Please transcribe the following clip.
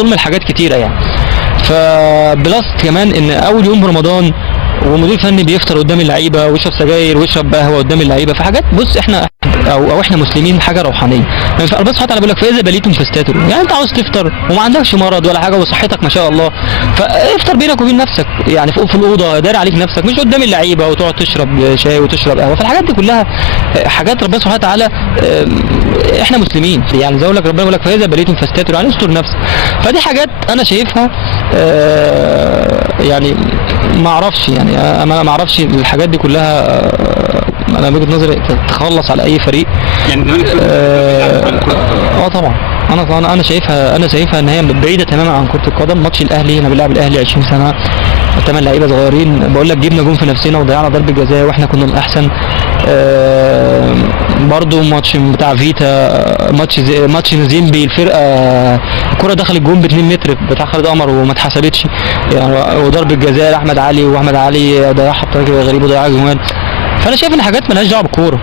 ظلم الحاجات كتيره يعني. فبلس كمان ان اول يوم رمضان ومدير فني بيفطر قدام اللعيبه ويشرب سجاير ويشرب قهوه قدام اللعيبه، فحاجات بص احنا او احنا مسلمين حاجه روحانيه. ربنا سبحانه وتعالى بيقول لك فاذا بليتم فاستتروا، يعني انت عاوز تفطر وما عندكش مرض ولا حاجه وصحتك ما شاء الله، فافطر بينك وبين نفسك يعني فوق في الاوضه داري عليك نفسك، مش قدام اللعيبه وتقعد تشرب شاي وتشرب قهوه. فالحاجات دي كلها حاجات ربنا سبحانه وتعالى احنا مسلمين يعني، زي اقول لك ربنا بيقول لك فاذا بليتم فاستتروا يعني استر نفسك. فدي حاجات انا شايفها يعني ما اعرفش يعني انا ما اعرفش الحاجات دي كلها انا من وجهه نظري تخلص على اي فريق يعني طبعا انا شايفها ان هي بعيده تماما عن كره القدم. ماتش الاهلي انا بنلعب الاهلي 20 سنه 8 لعيبه صغيرين، بقول لك جبنا جون في نفسنا وضيعنا ضربه جزاء واحنا كنا الاحسن. برضو ماتش بتاع فيتا، ماتش نزيمبي الفرقه الكره دخلت جون ب 2 متر بتاع خالد قمر وما اتحسبتش يعني، وضربه جزاء لاحمد علي واحمد علي ضيعها بطريقه غريبه وضيع جوان. فانا شايف ان حاجات مالهاش دعوه بالكوره.